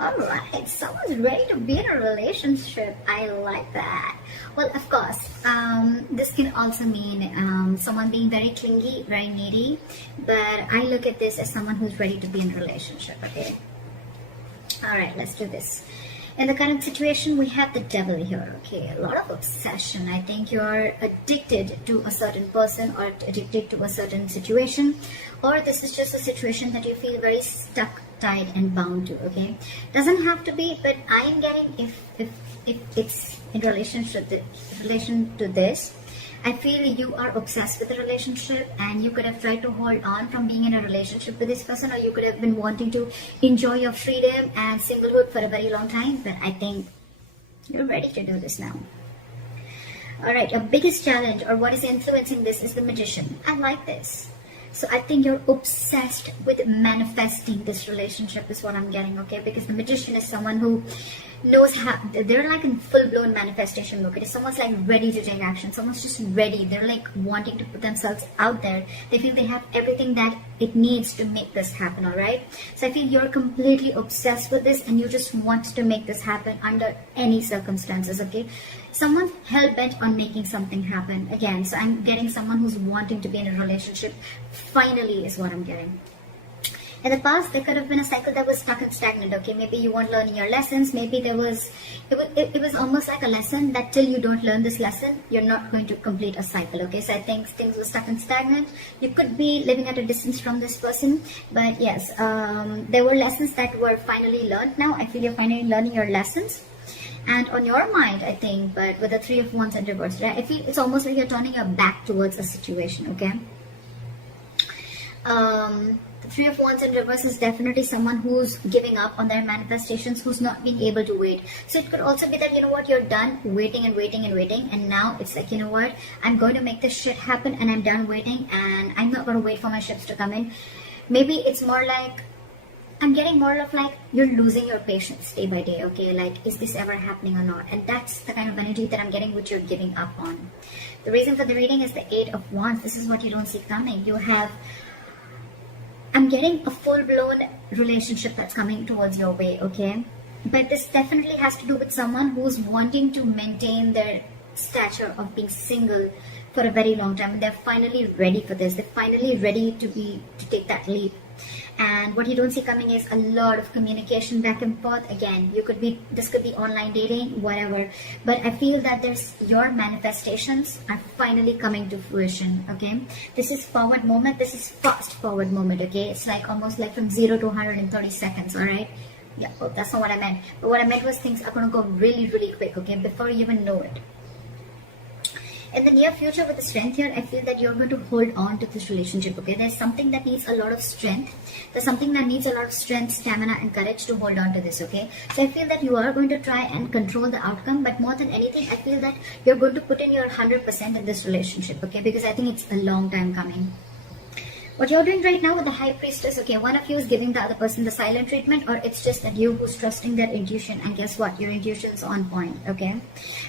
Alright, someone's ready to be in a relationship. I like that. Well, of course, this can also mean someone being very clingy, very needy, but I look at this as someone who's ready to be in a relationship, okay? Alright, let's do this. In the current situation, we have the devil here, okay? A lot of obsession. I think you're addicted to a certain person or addicted to a certain situation, or this is just a situation that you feel very stuck, tied and bound to, okay? Doesn't have to be, but I am getting if it's in relation to this, I feel you are obsessed with the relationship and you could have tried to hold on from being in a relationship with this person, or you could have been wanting to enjoy your freedom and singlehood for a very long time, but I think you're ready to do this now. Alright, your biggest challenge or what is influencing this is the Magician. I like this. So I think you're obsessed with manifesting this relationship is what I'm getting, okay? Because the Magician is someone who knows how, they're like in full-blown manifestation mode. Someone's like ready to take action. Someone's just ready. They're like wanting to put themselves out there. They feel they have everything that it needs to make this happen, alright? So I feel you're completely obsessed with this and you just want to make this happen under any circumstances, okay? Someone's hell-bent on making something happen again. So I'm getting someone who's wanting to be in a relationship. Finally is what I'm getting. In the past, there could have been a cycle that was stuck and stagnant, okay? Maybe you weren't learning your lessons. Maybe it was almost like a lesson that till you don't learn this lesson, you're not going to complete a cycle, okay? So I think things were stuck and stagnant. You could be living at a distance from this person, but yes, there were lessons that were finally learned now. I feel you're finally learning your lessons. And on your mind, I think, but with the Three of Wands in reverse, right? I feel it's almost like you're turning your back towards a situation, okay? The Three of Wands in reverse is definitely someone who's giving up on their manifestations, who's not being able to wait. So it could also be that, you know what, you're done waiting and waiting and waiting, and now it's like, you know what, I'm going to make this shit happen and I'm done waiting and I'm not going to wait for my ships to come in. Maybe it's more like, I'm getting more of like, you're losing your patience day by day, okay? Like, is this ever happening or not? And that's the kind of energy that I'm getting, which you're giving up on. The reason for the reading is the Eight of Wands. This is what you don't see coming. You have, I'm getting a full-blown relationship that's coming towards your way, okay? But this definitely has to do with someone who's wanting to maintain their stature of being single for a very long time. And they're finally ready for this. They're finally ready to take that leap. And what you don't see coming is a lot of communication back and forth. Again, this could be online dating, whatever. But I feel that your manifestations are finally coming to fruition, okay? This is forward moment. This is fast forward moment, okay? It's like almost like from 0 to 130 seconds, all right? Yeah, well, that's not what I meant. But what I meant was things are going to go really, really quick, okay? Before you even know it. In the near future with the Strength here, I feel that you're going to hold on to this relationship, okay? There's something that needs a lot of strength. There's something that needs a lot of strength, stamina and courage to hold on to this, okay? So I feel that you are going to try and control the outcome, but more than anything, I feel that you're going to put in your 100% in this relationship, okay? Because I think it's a long time coming. What you're doing right now with the High Priestess, okay, one of you is giving the other person the silent treatment, or it's just that you who's trusting their intuition, and guess what? Your intuition's on point, okay?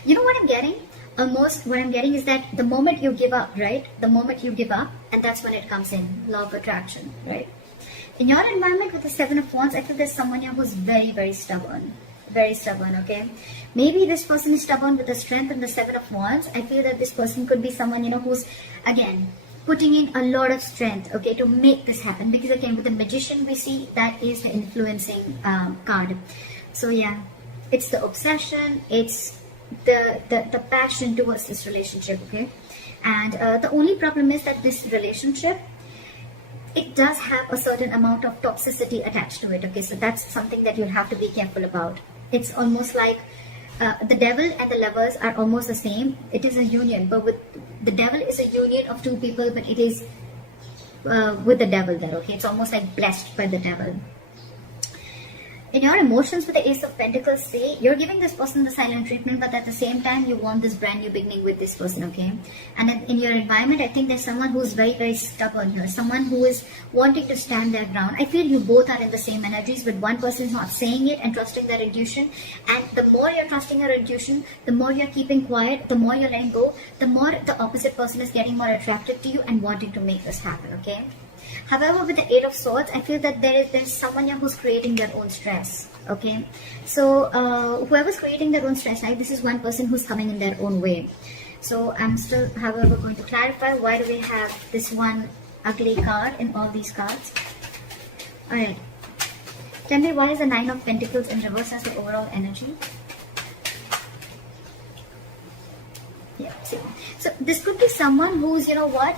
You know what I'm getting? Almost what I'm getting is that the moment you give up, right? The moment you give up, and that's when it comes in, law of attraction, right? In your environment with the Seven of Wands, I feel there's someone here who's very, very stubborn. Very stubborn, okay? Maybe this person is stubborn with the Strength and the Seven of Wands. I feel that this person could be someone, you know, who's, again, putting in a lot of strength, okay, to make this happen. Because again, with the Magician, we see that is the influencing card. So yeah, it's the obsession, it's the passion towards this relationship, okay? And the only problem is that this relationship, it does have a certain amount of toxicity attached to it, okay? So that's something that you'll have to be careful about. It's almost like the devil and the lovers are almost the same. It is a union, but with the devil is a union of two people, but it is with the devil there, okay? It's almost like blessed by the devil. In your emotions with the Ace of Pentacles, say you're giving this person the silent treatment, but at the same time you want this brand new beginning with this person, okay? And in your environment, I think there's someone who's very, very stubborn here, someone who is wanting to stand their ground. I feel you both are in the same energies, but one person is not saying it and trusting their intuition. And the more you're trusting your intuition, the more you're keeping quiet, the more you're letting go, the more the opposite person is getting more attracted to you and wanting to make this happen, okay? However, with the Eight of Swords, I feel that there's someone here who's creating their own stress. Okay, so whoever's creating their own stress, right? This is one person who's coming in their own way. So I'm still, however, going to clarify why do we have this one ugly card in all these cards. Alright, tell me why is the Nine of Pentacles in reverse as the overall energy? Yeah, see. So this could be someone who's, you know what,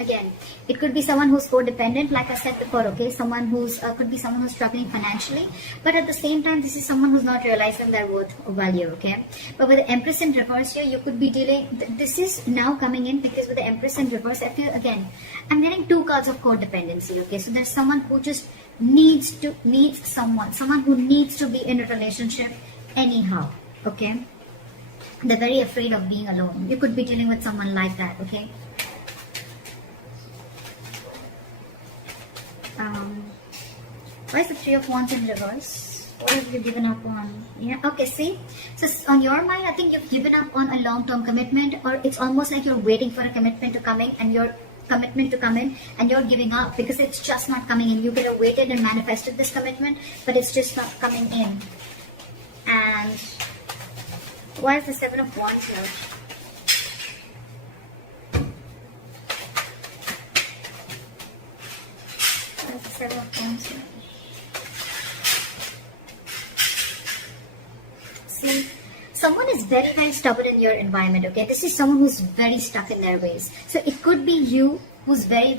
again, it could be someone who's codependent, like I said before, okay, someone who's, could be someone who's struggling financially, but at the same time, this is someone who's not realizing their worth or value, okay. But with the Empress in reverse here, you could be dealing, this is now coming in because with the Empress in reverse, I feel, again, I'm getting two cards of codependency, okay. So there's someone who just needs someone who needs to be in a relationship anyhow, okay. They're very afraid of being alone. You could be dealing with someone like that, okay? Why is the Three of Wands in reverse? What have you given up on? Yeah, okay, see? So on your mind, I think you've given up on a long-term commitment, or it's almost like you're waiting for a commitment to come in and you're giving up because it's just not coming in. You could have waited and manifested this commitment, but it's just not coming in. And why is the Seven of Wands here? Why is the Seven of Wands here? See, someone is very, very stubborn in your environment, okay? This is someone who's very stuck in their ways. So it could be you who's very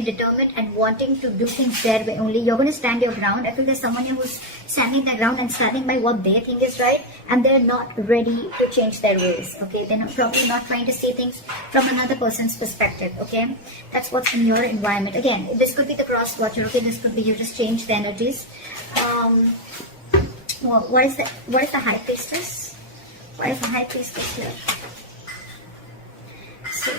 determined and wanting to do things their way only. You're going to stand your ground. I feel there's someone here who's standing their ground and standing by what they think is right, and they're not ready to change their ways, okay? They're probably not trying to see things from another person's perspective, okay? That's what's in your environment. Again, this could be the cross watcher, okay? This could be you just change the energies. Well, what is the High Priestess? Why is the High Priestess here? So,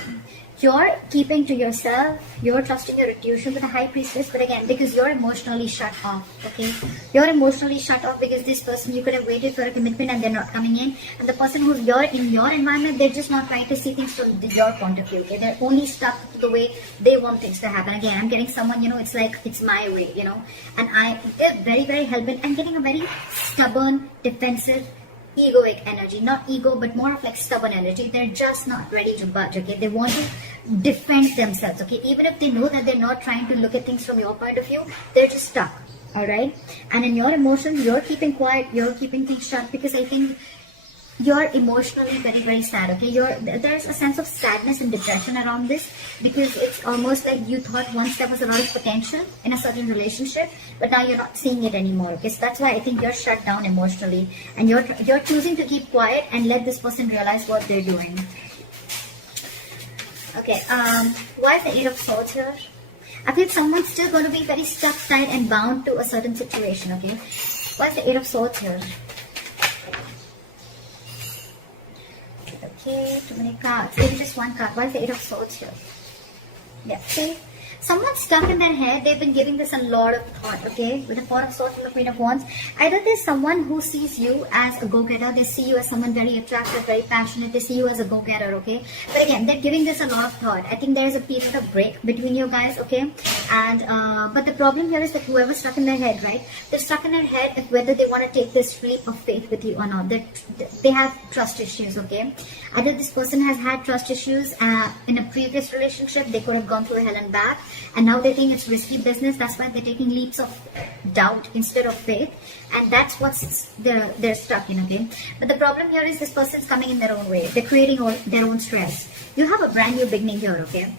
you're keeping to yourself, you're trusting your intuition with the High Priestess, but again, because you're emotionally shut off, okay? You're emotionally shut off because this person, you could have waited for a commitment and they're not coming in. And the person who's in your environment, they're just not trying to see things from your point of view, okay? They're only stuck to the way they want things to happen. Again, I'm getting someone, you know, it's like, it's my way, you know? And they're very, very hell-bent. I'm getting a very stubborn, defensive, egoic energy. Not ego, but more of like stubborn energy. They're just not ready to budge, okay? They want to defend themselves, okay? Even if they know that they're not trying to look at things from your point of view, they're just stuck, all right? And in your emotions, you're keeping quiet, you're keeping things shut because I think you're emotionally very, very sad, okay? There's a sense of sadness and depression around this because it's almost like you thought once there was a lot of potential in a certain relationship, but now you're not seeing it anymore, okay? So that's why I think you're shut down emotionally and you're choosing to keep quiet and let this person realize what they're doing. Okay, why is the Eight of Swords here? I feel someone's still going to be very stuck, tied and bound to a certain situation, okay? Why is the Eight of Swords here? Okay, too many cards. Maybe just one card. Why is the Eight of Swords here? Yeah, see? Someone's stuck in their head. They've been giving this a lot of thought, okay? With the Four of Swords and the Queen of Wands. Either there's someone who sees you as a go-getter. They see you as someone very attractive, very passionate. They see you as a go-getter, okay? But again, they're giving this a lot of thought. I think there is a period of break between you guys, okay? And, but the problem here is that whoever's stuck in their head, right? They're stuck in their head of whether they want to take this leap of faith with you or not. They have trust issues, okay? Either this person has had trust issues in a previous relationship. They could have gone through hell and back. And now they think it's risky business. That's why they're taking leaps of doubt instead of faith. And that's what's they're stuck in, okay? But the problem here is this person's coming in their own way. They're creating their own stress. You have a brand new beginning here, okay?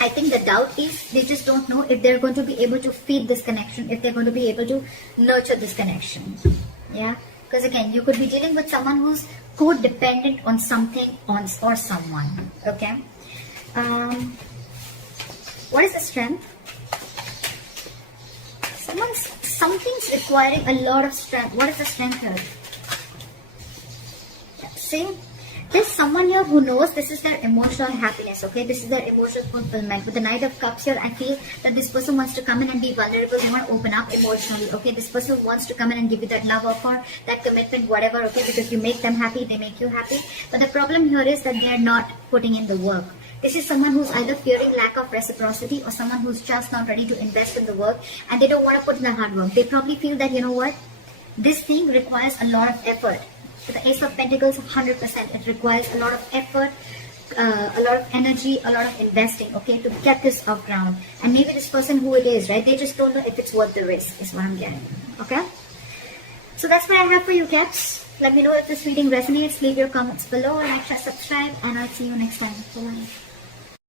I think the doubt is they just don't know if they're going to be able to feed this connection, if they're going to be able to nurture this connection. Yeah? Because again, you could be dealing with someone who's codependent on something or someone, okay? What is the strength? Something's requiring a lot of strength. What is the strength here? See? There's someone here who knows this is their emotional happiness, okay? This is their emotional fulfillment. With the Knight of Cups here, I feel that this person wants to come in and be vulnerable. They want to open up emotionally, okay? This person wants to come in and give you that love offer, that commitment, whatever, okay? Because you make them happy, they make you happy. But the problem here is that they're not putting in the work. This is someone who's either fearing lack of reciprocity or someone who's just not ready to invest in the work and they don't want to put in the hard work. They probably feel that, you know what, this thing requires a lot of effort. The Ace of Pentacles, 100%. It requires a lot of effort, a lot of energy, a lot of investing, okay, to get this off ground. And maybe this person who it is, right, they just don't know if it's worth the risk, is what I'm getting, okay? So that's what I have for you, Caps. Let me know if this reading resonates. Leave your comments below, like, share, subscribe, and I'll see you next time. Bye-bye.